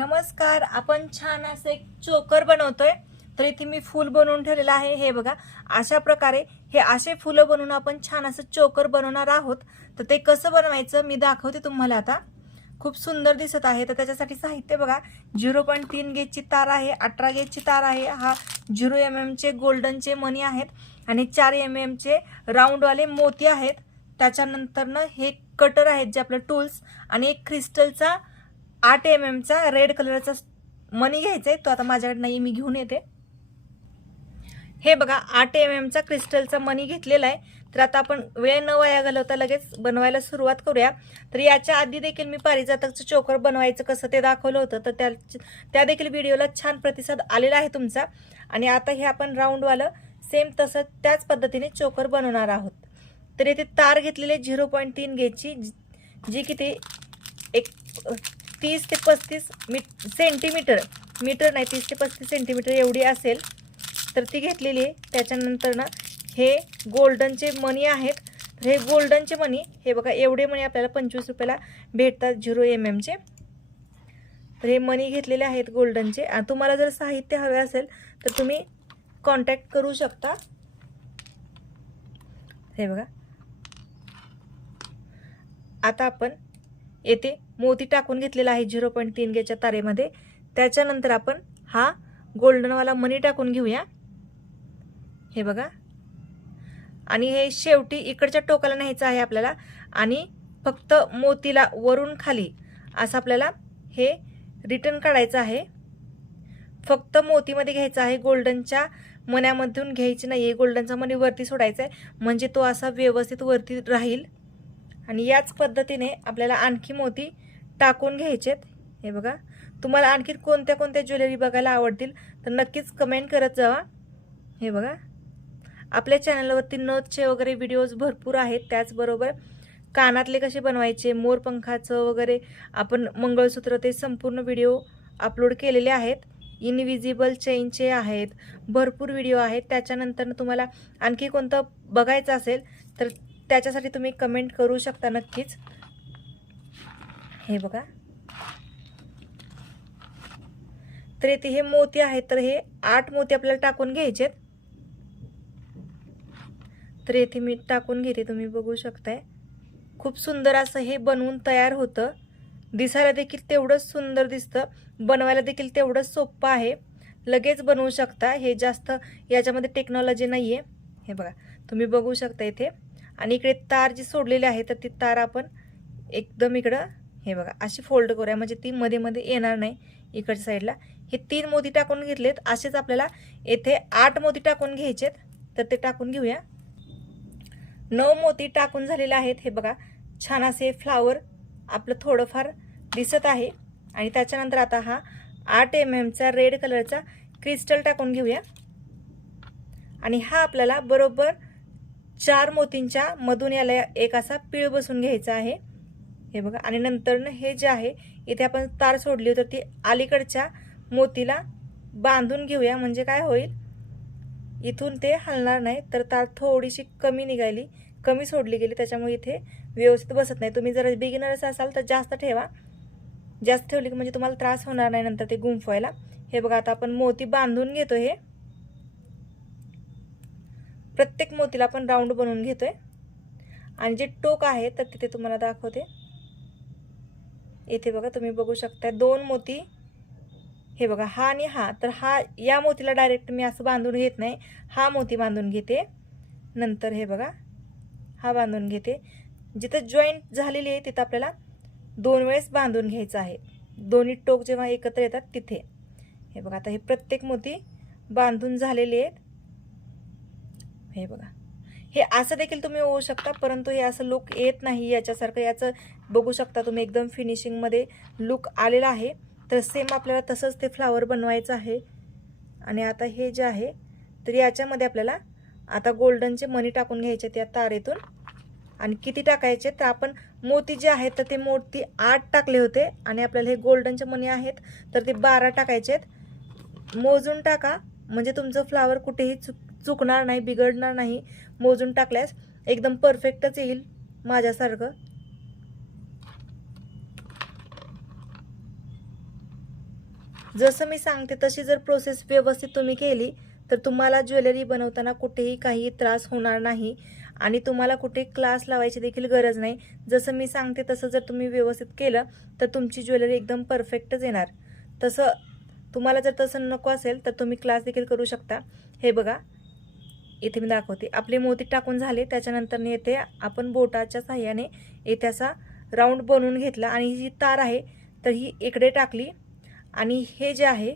नमस्कार आपण छान असं एक चोकर बनवतोय. तर इथे मी फूल बनवून ठेवलेलं आहे. हे बघा अशा प्रकारे हे असे फुलं बनवून आपण छान असं चोकर बनवणार आहोत. तर ते कसं बनवायचं मी दाखवते तुम्हाला आता. खूप सुंदर दिसत आहे. तर त्याच्यासाठी साहित्य बघा. झिरो पॉईंट तीन गेजची तार आहे अठरा गेजची तार आहे. हा झिरो एम एमचे गोल्डनचे मणी आहेत आणि चार एम एमचे राऊंडवाले मोती आहेत. त्याच्यानंतरनं हे कटर आहेत जे आपलं टूल्स आणि एक क्रिस्टलचा आठ एम एमचा रेड कलरचा मनी घ्यायचा आहे तो आता माझ्याकडे नाही मी घेऊन येते. हे बघा आठ एम एमचा क्रिस्टलचा मनी घेतलेला आहे. तर आता आपण वेळ न वाया घालवता लगेच बनवायला सुरुवात करूया. तर याच्या आधी देखील मी पारिजातकचं चोकर बनवायचं कसं ते दाखवलं होतं. तर त्या त्या देखील व्हिडिओला छान प्रतिसाद आलेला आहे तुमचा. आणि आता हे आपण राऊंडवालं सेम तसं त्याच पद्धतीने चोकर बनवणार आहोत. तर येथे तार घेतलेले झिरो पॉईंट तीन गेजची जी की ते एक तीस ते पस्तीस मी सेंटीमीटर मीटर नाही तीस ते पस्तीस सेंटीमीटर एवढी असेल तर ती घेतलेली आहे. त्याच्यानंतर ना हे गोल्डनचे मनी आहेत. तर हे गोल्डनचे मनी हे बघा एवढे मनी आपल्याला पंचवीस रुपयाला भेटतात झिरो एम एमचे तर हे मनी घेतलेले आहेत गोल्डनचे आणि तुम्हाला जर साहित्य हवे असेल तर तुम्ही कॉन्टॅक्ट करू शकता. हे बघा. आता आपण येथे मोती टाकून घेतलेला आहे झिरो पॉईंट तीन गेच्या तारेमध्ये. त्याच्यानंतर आपण हा गोल्डनवाला मनी टाकून घेऊया. हे बघा. आणि हे शेवटी इकडच्या टोकाला न्यायचं आहे आपल्याला. आणि फक्त मोतीला वरून खाली असं आपल्याला हे रिटर्न काढायचं आहे. फक्त मोतीमध्ये घ्यायचं आहे. गोल्डनच्या मण्यामधून घ्यायची नाही आहे गोल्डनचा मनी वरती सोडायचा आहे म्हणजे तो असा व्यवस्थित वरती राहील. आणि याच पद्धतीने आपल्याला आणखी मोती टाकून घ्यायचेत. हे बघा तुम्हाला आणखी कोणत्या कोणत्या ज्वेलरी बघायला आवडतील तर नक्कीच कमेंट करत जावा. हे बघा आपल्या चॅनलवरती नथचे वगैरे व्हिडिओज भरपूर आहेत. त्याचबरोबर कानातले कसे बनवायचे मोरपंखाचं वगैरे आपण मंगळसूत्र ते संपूर्ण व्हिडिओ अपलोड केलेले आहेत. इनविजिबल चेनचे आहेत भरपूर व्हिडिओ आहेत. त्याच्यानंतर तुम्हाला आणखी कोणतं बघायचं असेल तर त्याच्यासाठी तुम्ही कमेंट करू शकता नक्कीच. हे बघा. तर येथे हे मोती आहेत तर हे आठ मोती आपल्याला टाकून घ्यायचेत. तर येथे मी टाकून घेते तुम्ही बघू शकताय. खूप सुंदर असं हे बनवून तयार होतं. दिसायला देखील तेवढंच सुंदर दिसतं. बनवायला देखील तेवढंच सोपं आहे. लगेच बनवू शकता. हे जास्त याच्यामध्ये टेक्नॉलॉजी नाही आहे हे बघा. तुम्ही बघू शकता इथे. आणि इकडे तार जी सोडलेली आहे तर ती तार आपण एकदम इकडं हे बघा अशी फोल्ड करूया. म्हणजे ती मध्ये मध्ये येणार नाही इकडच्या साईडला. हे तीन मोती टाकून घेतलेत. असेच आपल्याला येथे आठ मोती टाकून घ्यायचेत. तर ते टाकून घेऊया. नऊ मोती टाकून झालेले आहेत. हे बघा छान असे फ्लावर आपलं थोडंफार दिसत आहे. आणि त्याच्यानंतर आता हा आठ एम एमचा रेड कलरचा क्रिस्टल टाकून घेऊया. आणि हा आपल्याला बरोबर चार मोतींच्या मधून याला एक असा पिळ बसून घ्यायचा आहे. हे बघा आणि नंतर हे जे आहे इथे आपण तार सोडली होती ती अलीकडच्या मोतीला बांधून घेऊया. म्हणजे काय होईल? इथून ते हलणार नाही तर तार थोडीशी कमी निघाली कमी सोडली गेली त्याच्यामुळे इथे व्यवस्थित बसत नाही. तुम्ही जर बिगिनर्स असाल तर जास्त ठेवा. जास्त ठेवली की म्हणजे तुम्हाला त्रास होणार नाही नंतर ते गुंफवायला. हे बघा आता आपण मोती बांधून घेतो हे. प्रत्येक मोतीला आपण राऊंड बनवून घेतो आहे आणि जे टोक आहे तर तिथे तुम्हाला दाखवते. येथे बघा तुम्ही बघू शकता दोन मोती. हे बघा हा आणि हा. तर हा या मोतीला डायरेक्ट मी असं बांधून घेत नाही. हा मोती बांधून घेते. नंतर हे बघा हा बांधून घेते. जिथं जॉईंट झालेली आहे तिथं आपल्याला दोन वेळेस बांधून घ्यायचं आहे. दोन्ही टोक जेव्हा एकत्र येतात तिथे. हे बघा आता हे प्रत्येक मोती बांधून झालेले आहेत. हे बघा. हे असं देखील तुम्ही होऊ शकता परंतु हे असं लुक येत नाही याच्यासारखं. याचं बघू शकता तुम्ही एकदम फिनिशिंगमध्ये लुक आलेला आहे. तर सेम आपल्याला तसंच ते फ्लावर बनवायचं आहे. आणि आता हे जे आहे तर याच्यामध्ये आपल्याला आता गोल्डनचे मनी टाकून घ्यायचे त्या तारेतून. आणि किती टाकायचे तर आपण मोती जे आहेत तर ते मोती आठ टाकले होते. आणि आपल्याला हे गोल्डनचे मनी आहेत तर ते बारा टाकायचे आहेत मोजून टाका म्हणजे तुमचं फ्लावर कुठेही चुक चुकणार नाही बिघडणार नाही मोजून टाकल्यास एकदम परफेक्टच येईल माझ्यासारखं. जसं मी सांगते तशी जर प्रोसेस व्यवस्थित तुम्ही केली तर तुम्हाला ज्वेलरी बनवताना कुठेही काही त्रास होणार नाही आणि तुम्हाला कुठे क्लास लावायची देखील गरज नाही. जसं मी सांगते तसं जर तुम्ही व्यवस्थित केलं तर तुमची ज्वेलरी एकदम परफेक्टच येणार. तसं तुम्हाला जर तसं नको असेल तर तुम्ही क्लास देखील करू शकता. हे बघा. इथे मी दाखवते. आपले मोती टाकून झाले त्याच्यानंतर येथे आपण बोटाच्या साह्याने येथे असा राऊंड बनवून घेतला आणि ही जी तार आहे तर ही इकडे टाकली आणि हे जे आहे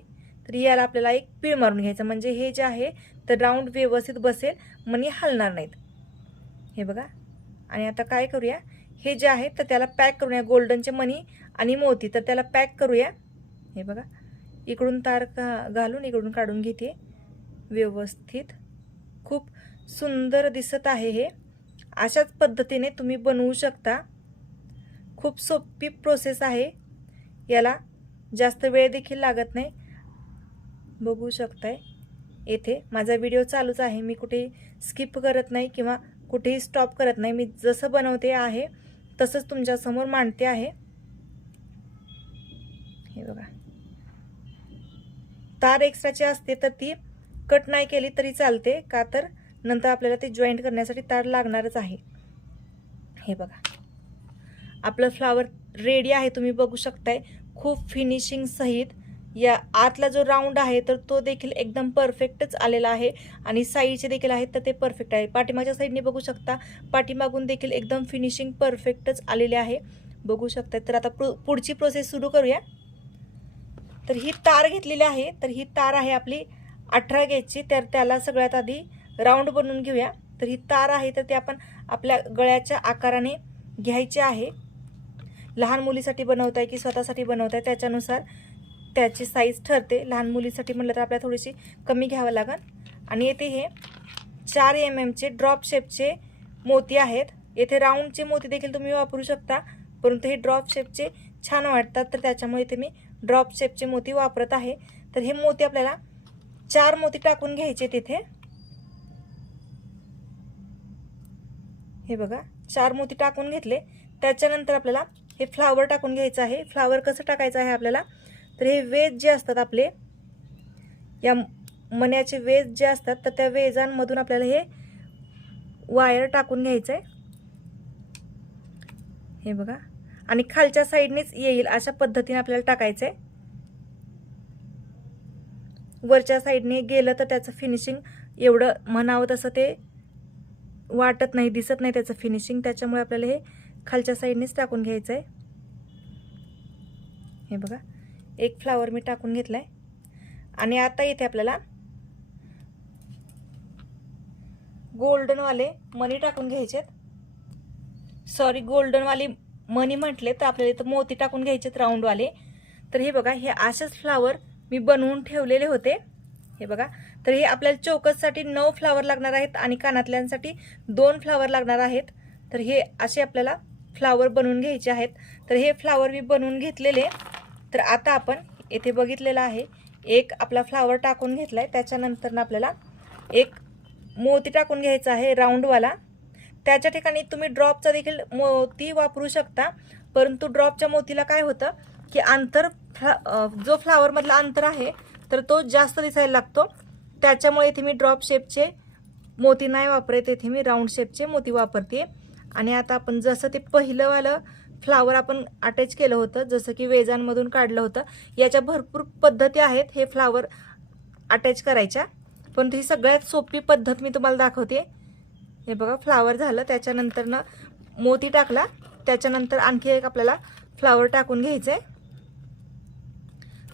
तर याला आपल्याला एक पीळ मारून घ्यायचं. म्हणजे हे जे आहे तर राऊंड व्यवस्थित बसेल मनी हलणार नाहीत. हे बघा. आणि आता काय करूया? हे जे आहे तर त्याला पॅक करूया. गोल्डनचे मनी आणि मोती तर त्याला पॅक करूया. हे बघा. इकडून तार का घालून इकडून काढून घेते. व्यवस्थित. खूप सुंदर दिसत आहे हे. अशाच पद्धतीने तुम्ही बनवू शकता. खूप सोपी प्रोसेस आहे. याला जास्त वेळ देखील लागत नाही. बघू शकताय. येथे माझा व्हिडिओ चालूच आहे. मी कुठेही स्किप करत नाही किंवा कुठेही स्टॉप करत नाही. मी जसं बनवते आहे तसंच तुमच्यासमोर मांडते आहे. हे बघा. तार एक्स्ट्राची असते तर ती कट नाही केली तरी चालते का तर नंतर आपल्याला ते जॉईंट करण्यासाठी तार लागणारच आहे. हे बघा. आपलं फ्लावर रेडी आहे तुम्ही बघू शकताय. खूप फिनिशिंग सहित या आतला जो राऊंड आहे तर तो देखील एकदम परफेक्टच आलेला आहे. आणि साईडचे देखील आहेत तर ते परफेक्ट आहे. पाठीमागच्या साईडने बघू शकता. पाठीमागून देखील एकदम फिनिशिंग परफेक्टच आलेले आहे. बघू शकता तर आता पुढची प्रोसेस सुरू करूया. तर ही तार घेतलेली आहे. तर ही तार आहे आपली अठरा घ्यायची तर त्याला सगळ्यात आधी राऊंड बनवून घेऊया. तर ही तार आहे तर ते आपण आपल्या गळ्याच्या आकाराने घ्यायचे आहे. लहान मुलीसाठी बनवताय की स्वतःसाठी बनवताय त्याच्यानुसार त्याची साईज ठरते. लहान मुलीसाठी म्हटलं तर आपल्याला थोडीशी कमी घ्यावं लागेल आणि येथे हे चार एम एमचे ड्रॉप शेपचे मोती आहेत. येथे राऊंडचे मोती देखील तुम्ही वापरू शकता परंतु हे ड्रॉप शेपचे छान वाटतात. तर त्याच्यामुळे इथे मी ड्रॉप शेपचे मोती वापरत आहे. तर हे मोती आपल्याला चार मोती टाकून घ्यायचे तिथे. हे बघा चार मोती टाकून घेतले. त्याच्यानंतर आपल्याला हे फ्लावर टाकून घ्यायचं आहे. फ्लावर कसं टाकायचं आहे आपल्याला? तर हे वेज जे असतात आपले या मण्याचे वेज जे असतात तर त्या वेजांमधून आपल्याला हे वायर टाकून घ्यायचं आहे हे बघा. आणि खालच्या साईडनेच येईल अशा पद्धतीने आपल्याला टाकायचं आहे वरच्या साईडने गेलं तर त्याचं फिनिशिंग एवढं म्हणावं तसं ते वाटत नाही दिसत नाही त्याचं फिनिशिंग त्याच्यामुळे आपल्याला हे खालच्या साईडनेच टाकून घ्यायचं आहे हे बघा एक फ्लावर मी टाकून घेतला आहे आणि आता इथे आपल्याला गोल्डनवाले मनी टाकून घ्यायचेत. सॉरी गोल्डनवाले मनी म्हटले तर आपल्याला इथं मोती टाकून घ्यायचेत राऊंडवाले तर हे बघा हे असेच फ्लावर मी बनवून ठेवलेले होते. हे बघा. तर हे आपल्याला चौकससाठी नऊ फ्लावर लागणार आहेत आणि कानातल्यांसाठी दोन फ्लावर लागणार आहेत. तर हे असे आपल्याला फ्लावर बनवून घ्यायचे आहेत. तर हे फ्लावर मी बनवून घेतलेले. तर आता आपण येथे बघितलेलं आहे. एक आपला फ्लावर टाकून घेतला आहे त्याच्यानंतर आपल्याला एक मोती टाकून घ्यायचा आहे राऊंडवाला. त्याच्या ठिकाणी तुम्ही ड्रॉपचा देखील मोती वापरू शकता. परंतु ड्रॉपच्या मोतीला काय होतं की अंतर फ्ला जो फ्लावरमधला अंतर आहे तर तो जास्त दिसायला लागतो. त्याच्यामुळे इथे मी ड्रॉप शेपचे मोती नाही वापरत येथे मी राऊंड शेपचे मोती वापरते. आणि आता आपण जसं ते पहिलंवालं फ्लावर आपण अटॅच केलं होतं जसं की वेजांमधून काढलं होतं याच्या भरपूर पद्धती आहेत हे फ्लावर अटॅच करायच्या. पण ही सगळ्यात सोपी पद्धत मी तुम्हाला दाखवते. हे बघा फ्लावर झालं त्याच्यानंतरनं मोती टाकला त्याच्यानंतर आणखी एक आपल्याला फ्लावर टाकून घ्यायचं आहे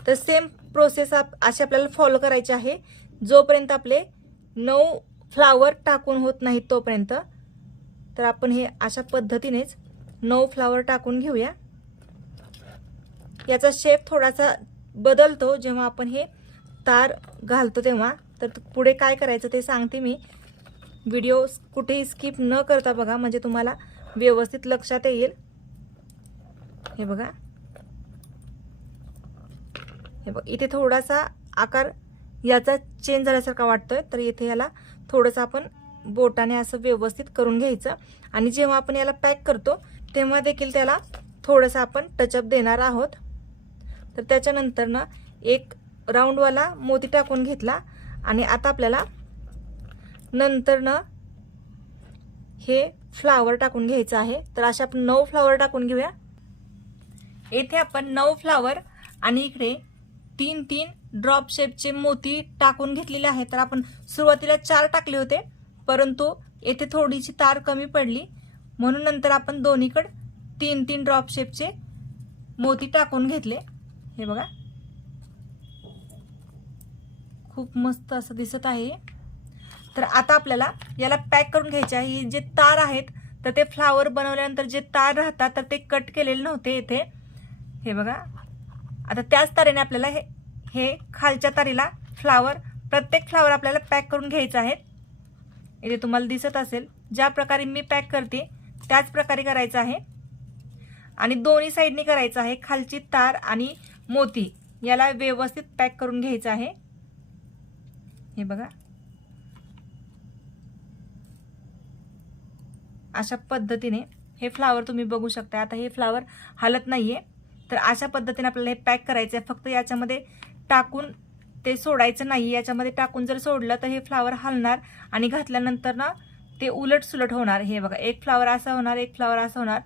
तर सेम प्रोसेस आप अशी आपल्याला फॉलो करायची आहे. जोपर्यंत आपले नऊ फ्लावर टाकून होत नाहीत तोपर्यंत तर आपण हे अशा पद्धतीनेच नऊ फ्लावर टाकून घेऊया. याचा शेप थोडासा बदलतो. जेव्हा आपण हे तार घालतो तेव्हा तर पुढे काय करायचं ते सांगते मी. व्हिडिओ कुठेही स्किप न करता बघा म्हणजे तुम्हाला व्यवस्थित लक्षात येईल. हे बघा. हे बघ इथे थोडासा आकार याचा चेंज झाल्यासारखा वाटतोय तर इथे याला थोडंसं आपण बोटाने असं व्यवस्थित करून घ्यायचं. आणि जेव्हा आपण याला पॅक करतो तेव्हा देखील त्याला थोडंसं आपण टचअप देणार आहोत. तर त्याच्यानंतर ना एक राऊंडवाला मोती टाकून घेतला. आणि आता आपल्याला नंतरनं हे फ्लावर टाकून घ्यायचं आहे. तर अशा आपण नऊ फ्लावर टाकून घेऊया. येथे आपण नऊ फ्लावर आणि इकडे तीन तीन ड्रॉप शेपचे मोती टाकून घेतलेले आहेत. तर आपण सुरुवातीला चार टाकले होते परंतु येथे थोडीशी तार कमी पडली. म्हणून नंतर आपण दोन्हीकडे तीन तीन ड्रॉप शेपचे मोती टाकून घेतले. हे बघा. खूप मस्त असं दिसत आहे. तर आता आपल्याला याला पॅक करून घ्यायचे आहे. जे तार आहेत तर ते फ्लावर बनवल्यानंतर जे तार राहतात तर ते कट केलेले नव्हते इथे. हे बघा. आता त्याच तारेने आपल्याला हे हे खालच्या तारीला फ्लावर प्रत्येक फ्लावर आपल्याला पॅक करून घ्यायचं आहे. इथे तुम्हाला दिसत असेल ज्या प्रकारे मी पॅक करते त्याच प्रकारे करायचं आहे. आणि दोन्ही साईडनी करायचं आहे खालची तार आणि मोती. याला व्यवस्थित पॅक करून घ्यायचं आहे. हे बघा. अशा पद्धतीने हे फ्लावर तुम्ही बघू शकता. आता हे फ्लावर हलत आहे तर अशा पद्धतीने आपल्याला हे पॅक करायचं आहे फक्त याच्यामध्ये टाकून ते सोडायचं नाही. याच्यामध्ये टाकून जर सोडलं तर हे फ्लावर हलणार आणि घातल्यानंतर ना ते उलट सुलट होणार. हे बघा एक फ्लावर असा होणार एक फ्लावर असं होणार.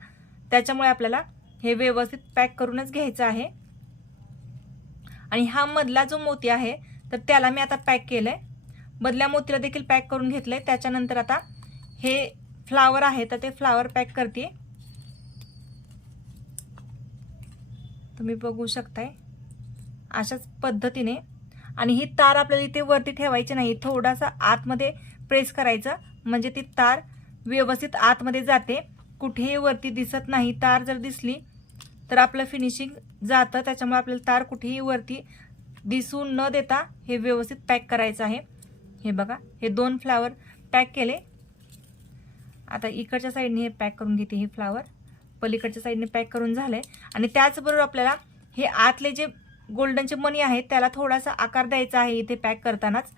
त्याच्यामुळे आपल्याला हे व्यवस्थित पॅक करूनच घ्यायचं आहे. आणि हा मधला जो मोती आहे तर त्याला मी आता पॅक केलं आहे मधल्या मोतीला देखील पॅक करून घेतलं आहे त्याच्यानंतर आता हे फ्लावर आहे तर ते फ्लावर पॅक करते. तुम्ही बघू शकताय. अशाच पद्धतीने आणि ही तार आपल्याला इथे वरती ठेवायची नाही थोडासा आतमध्ये प्रेस करायचं. म्हणजे ती तार व्यवस्थित आतमध्ये जाते. कुठेही वरती दिसत नाही तार जर दिसली तर आपलं फिनिशिंग जातं. त्याच्यामुळे आपल्याला तार कुठेही वरती दिसून न देता हे व्यवस्थित पॅक करायचं आहे. हे बघा हे दोन फ्लावर पॅक केले. आता इकडच्या साईडने हे पॅक करून घेते हे फ्लावर पलीकडच्या साईडने पॅक करून झालंय. आणि त्याचबरोबर आपल्याला हे आतले जे गोल्डनचे मनी आहेत त्याला थोडासा आकार द्यायचा आहे इथे पॅक करतानाच.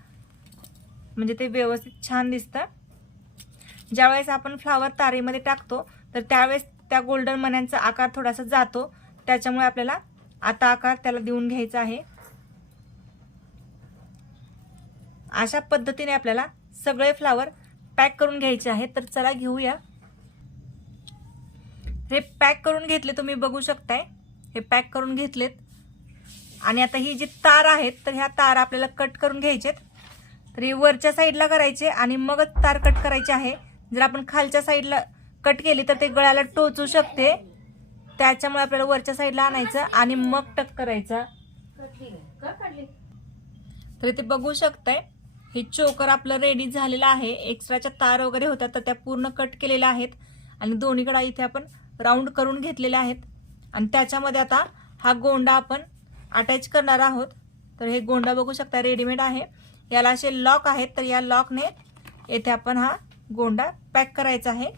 म्हणजे ते व्यवस्थित छान दिसतं. ज्यावेळेस आपण फ्लावर तारेमध्ये टाकतो तर त्यावेळेस त्या गोल्डन मन्यांचा आकार थोडासा जातो. त्याच्यामुळे आपल्याला आता आकार त्याला देऊन घ्यायचा आहे. अशा पद्धतीने आपल्याला सगळे फ्लावर पॅक करून घ्यायचे आहेत. तर चला घेऊया. हे पॅक करून घेतले तुम्ही बघू शकताय. हे पॅक करून घेतलेत. आणि आता ही जी तार आहेत तर ह्या तार आपल्याला कट करून घ्यायचेत. तर हे वरच्या साईडला करायचे आणि मगच तार कट करायचे आहे. जर आपण खालच्या साईडला कट केली तर ते गळ्याला टोचू शकते. त्याच्यामुळे आपल्याला वरच्या साईडला आणायचं आणि मग टक करायचं. तर ते बघू शकताय हे चोकर आपलं रेडी झालेलं आहे. एक्स्ट्राच्या तार वगैरे होत्या तर त्या पूर्ण कट केलेल्या आहेत. आणि दोन्हीकडे इथे आपण राऊंड करून घेतलेल्या आहेत. आणि त्याच्यामध्ये आता हा गोंडा आपण अटॅच करणार आहोत. तर हे गोंडा बघू शकता रेडीमेड आहे. याला असे लॉक आहेत तर या लॉकने येथे आपण हा गोंडा पॅक करायचा आहे.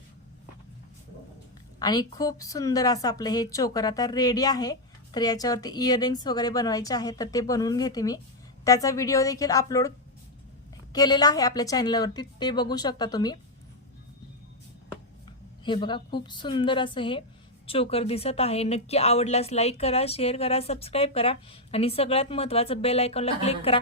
आणि खूप सुंदर असं आपलं हे चोकर आता रेडी आहे. तर याच्यावरती इयरिंग्स वगैरे बनवायचे आहे तर ते बनवून घेते मी. त्याचा व्हिडिओ देखील अपलोड केलेला आहे आपल्या चॅनलवरती ते बघू शकता तुम्ही. हे बघा खूप सुंदर असं हे चोकर दिसत आहे. नक्की आवडल्यास लाईक करा शेअर करा सबस्क्राईब करा आणि सगळ्यात महत्त्वाचं बेल आयकॉनला क्लिक करा.